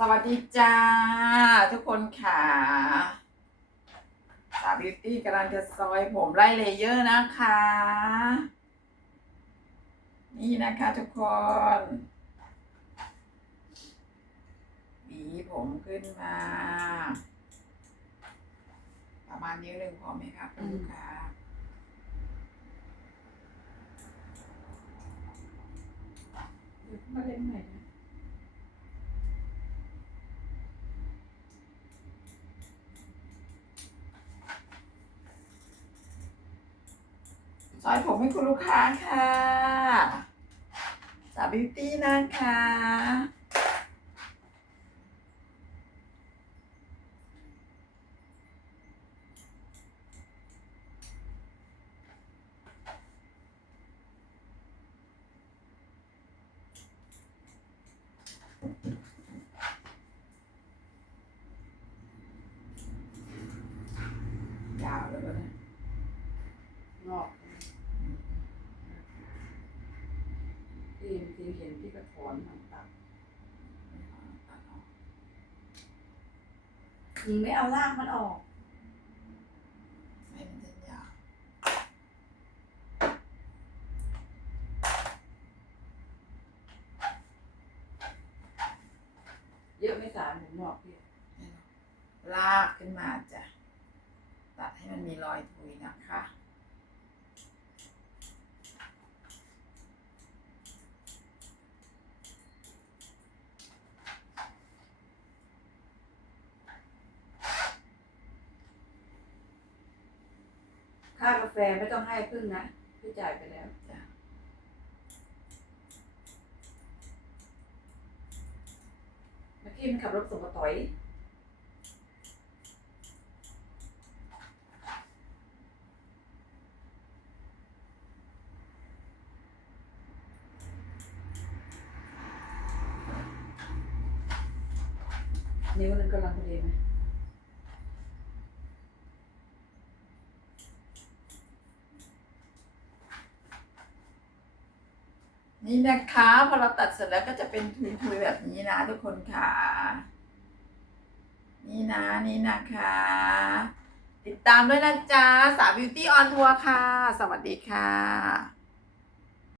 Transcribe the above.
สวัสดีจ้า ทุกคนค่ะสาวบิวตี้กำลังจะซอยผมไล่เลเยอร์นะคะ นี่นะคะทุกคนหวีผมขึ้นมา ประมาณนิ้วหนึ่งพอไหมครับคุณลูกค้าเดี๋ยวมาเล่นใหม่นะ ซอยผมให้คุณลูกค้าค่ะสาวบิวตี้นะคะยาวเลยนะงอก พี่พี่เห็นพี่ก็ถอนมันตัดยิงไม่เอารากมันออกไม่มันจะยาวเยอะไม่สารผมงอกพี่ลากขึ้นมาจ้ะตัดให้มันมีรอยทุยนะคะ ค่ากาแฟไม่ต้องให้พึ่งนะพี่จ่ายไปแล้วจ้ะเมื่อกี้มันขับรถส่งกระต่อยนิ้วนึงกำลังพอดีไหม นี่นะคะพอเราตัดเสร็จแล้วก็จะเป็นทุยๆแบบนี้นะทุกคนค่ะ นี่นะนี่นะคะ ติดตามด้วยนะจ๊ะสาวบิวตี้ออนทัวร์ค่ะ สวัสดีค่ะ